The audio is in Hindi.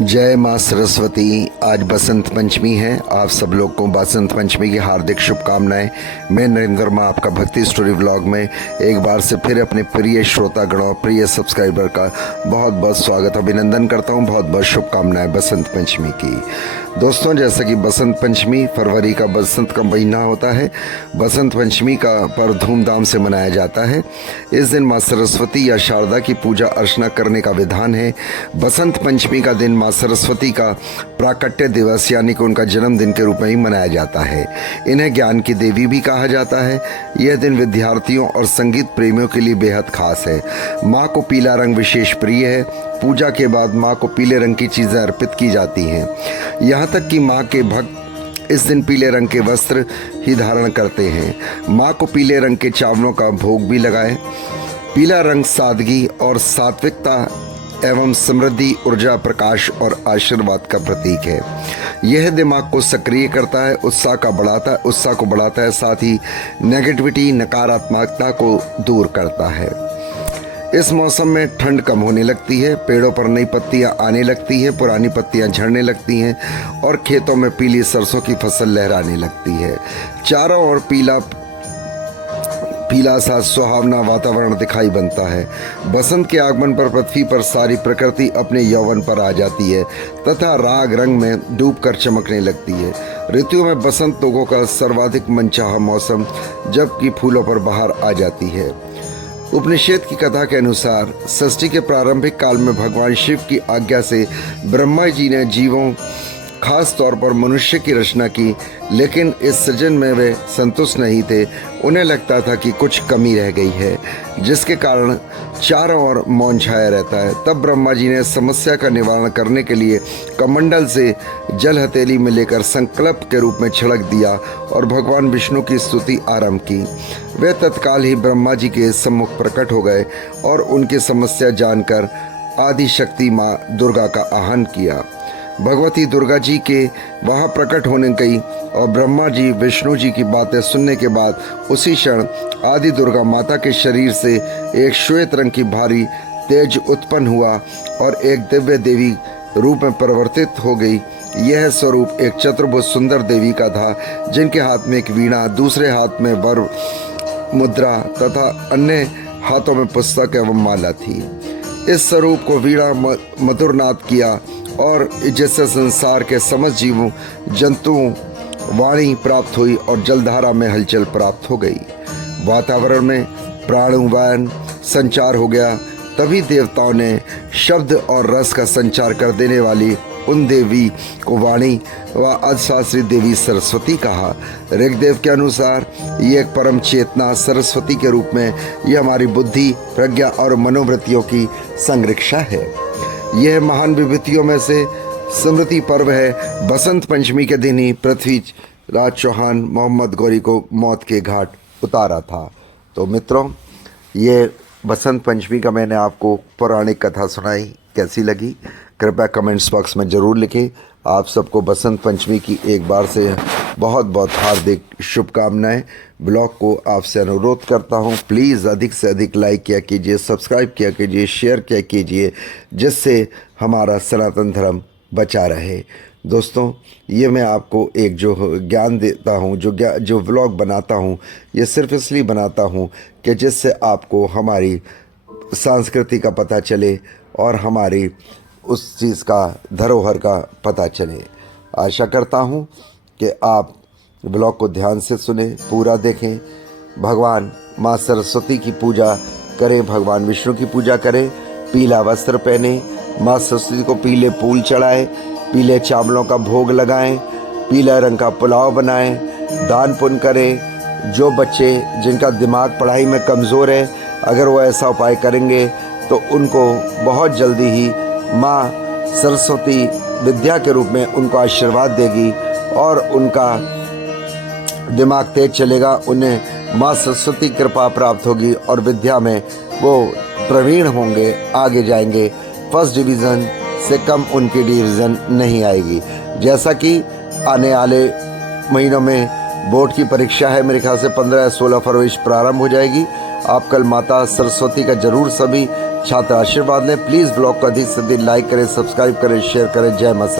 जय माँ सरस्वती। आज बसंत पंचमी है। आप सब लोग को बसंत पंचमी की हार्दिक शुभकामनाएं। मैं नरेंद्र माँ आपका भक्ति स्टोरी व्लॉग में एक बार से फिर अपने प्रिय श्रोतागणों, प्रिय सब्सक्राइबर का बहुत बहुत स्वागत, अभिनंदन करता हूँ। बहुत बहुत शुभकामनाएं बसंत पंचमी की। दोस्तों, जैसा कि बसंत पंचमी फरवरी का बसंत का महीना होता है, बसंत पंचमी का पर्व धूमधाम से मनाया जाता है। इस दिन माँ सरस्वती या शारदा की पूजा अर्चना करने का विधान है। बसंत पंचमी का दिन माँ सरस्वती का प्राकट्य दिवस यानी कि उनका जन्मदिन के रूप में ही मनाया जाता है। इन्हें ज्ञान की देवी भी कहा जाता है। यह दिन विद्यार्थियों और संगीत प्रेमियों के लिए बेहद खास है। माँ को पीला रंग विशेष प्रिय है। पूजा के बाद माँ को पीले रंग की चीज़ें अर्पित की जाती हैं। यहाँ तक कि माँ के भक्त इस दिन पीले रंग के वस्त्र ही धारण करते हैं। माँ को पीले रंग के चावलों का भोग भी लगाएं। पीला रंग सादगी और सात्विकता एवं समृद्धि, ऊर्जा, प्रकाश और आशीर्वाद का प्रतीक है। यह दिमाग को सक्रिय करता है, उत्साह को बढ़ाता है, साथ ही नेगेटिविटी, नकारात्मकता को दूर करता है। इस मौसम में ठंड कम होने लगती है, पेड़ों पर नई पत्तियां आने लगती हैं, पुरानी पत्तियां झड़ने लगती हैं और खेतों में पीली सरसों की फसल लहराने लगती है। चारों ओर पीला सा सुहावना वातावरण दिखाई बनता है। बसंत के आगमन पर पृथ्वी पर सारी प्रकृति अपने यौवन पर आ जाती है तथा राग रंग में डूबकर चमकने लगती है। ऋतुओं में बसंत लोगों का सर्वाधिक मनचाहा मौसम, जबकि फूलों पर बहार आ जाती है। उपनिषद की कथा के अनुसार सृष्टि के प्रारंभिक काल में भगवान शिव की आज्ञा से ब्रह्मा जी ने जीवों, खास तौर पर मनुष्य की रचना की, लेकिन इस सृजन में वे संतुष्ट नहीं थे। उन्हें लगता था कि कुछ कमी रह गई है, जिसके कारण चारों ओर मौन छाया रहता है। तब ब्रह्मा जी ने समस्या का निवारण करने के लिए कमंडल से जल हथेली में लेकर संकल्प के रूप में छिड़क दिया और भगवान विष्णु की स्तुति आरंभ की। वे तत्काल ही ब्रह्मा जी के सम्मुख प्रकट हो गए और उनकी समस्या जानकर आदि शक्ति माँ दुर्गा का आह्वान किया। भगवती दुर्गा जी के वहाँ प्रकट होने गई और ब्रह्मा जी विष्णु जी की बातें सुनने के बाद उसी क्षण आदि दुर्गा माता के शरीर से एक श्वेत रंग की भारी तेज उत्पन्न हुआ और एक दिव्य देवी रूप में परिवर्तित हो गई। यह स्वरूप एक चतुर्भुज सुंदर देवी का था, जिनके हाथ में एक वीणा, दूसरे हाथ में वर मुद्रा तथा अन्य हाथों में पुस्तक एवं माला थी। इस स्वरूप को वीणा मधुरनाद किया और जिससे संसार के समस्त जीवों जंतुओं वाणी प्राप्त हुई और जलधारा में हलचल प्राप्त हो गई। वातावरण में प्राणवायु संचार हो गया। तभी देवताओं ने शब्द और रस का संचार कर देने वाली उन देवी को वाणी व अधिशास्त्री देवी सरस्वती कहा। ऋग्वेद के अनुसार ये एक परम चेतना सरस्वती के रूप में यह हमारी बुद्धि, प्रज्ञा और मनोवृत्तियों की संरक्षा है। यह महान विभूतियों में से स्मृति पर्व है। बसंत पंचमी के दिन ही पृथ्वीराज चौहान मोहम्मद गौरी को मौत के घाट उतारा था। तो मित्रों, ये बसंत पंचमी का मैंने आपको पौराणिक कथा सुनाई, कैसी लगी कृपया कमेंट्स बॉक्स में ज़रूर लिखें। आप सबको बसंत पंचमी की एक बार से बहुत बहुत हार्दिक शुभकामनाएं। ब्लॉग को आपसे अनुरोध करता हूं, प्लीज़ अधिक से अधिक लाइक किया कीजिए, सब्सक्राइब किया कीजिए, शेयर किया कीजिए, जिससे हमारा सनातन धर्म बचा रहे। दोस्तों, ये मैं आपको एक जो ज्ञान देता हूँ, जो व्लॉग बनाता हूँ, ये सिर्फ इसलिए बनाता हूँ कि जिससे आपको हमारी संस्कृति का पता चले और हमारी उस चीज़ का, धरोहर का पता चले। आशा करता हूँ कि आप ब्लॉग को ध्यान से सुने, पूरा देखें। भगवान माँ सरस्वती की पूजा करें, भगवान विष्णु की पूजा करें, पीला वस्त्र पहने, माँ सरस्वती को पीले फूल चढ़ाएं, पीले चावलों का भोग लगाएं, पीला रंग का पुलाव बनाएं, दान पुण्य करें। जो बच्चे जिनका दिमाग पढ़ाई में कमज़ोर है, अगर वो ऐसा उपाय करेंगे तो उनको बहुत जल्दी ही माँ सरस्वती विद्या के रूप में उनको आशीर्वाद देगी और उनका दिमाग तेज चलेगा। उन्हें माँ सरस्वती कृपा प्राप्त होगी और विद्या में वो प्रवीण होंगे, आगे जाएंगे। फर्स्ट डिवीज़न से कम उनकी डिवीज़न नहीं आएगी। जैसा कि आने वाले महीनों में बोर्ड की परीक्षा है, मेरे ख्याल से 15 या 16 फरवरी प्रारंभ हो जाएगी। आप कल माता सरस्वती का जरूर सभी छात्र आशीर्वाद लें। प्लीज़ ब्लॉग को अधिक से अधिक लाइक करें, सब्सक्राइब करें, शेयर करें। जय माता।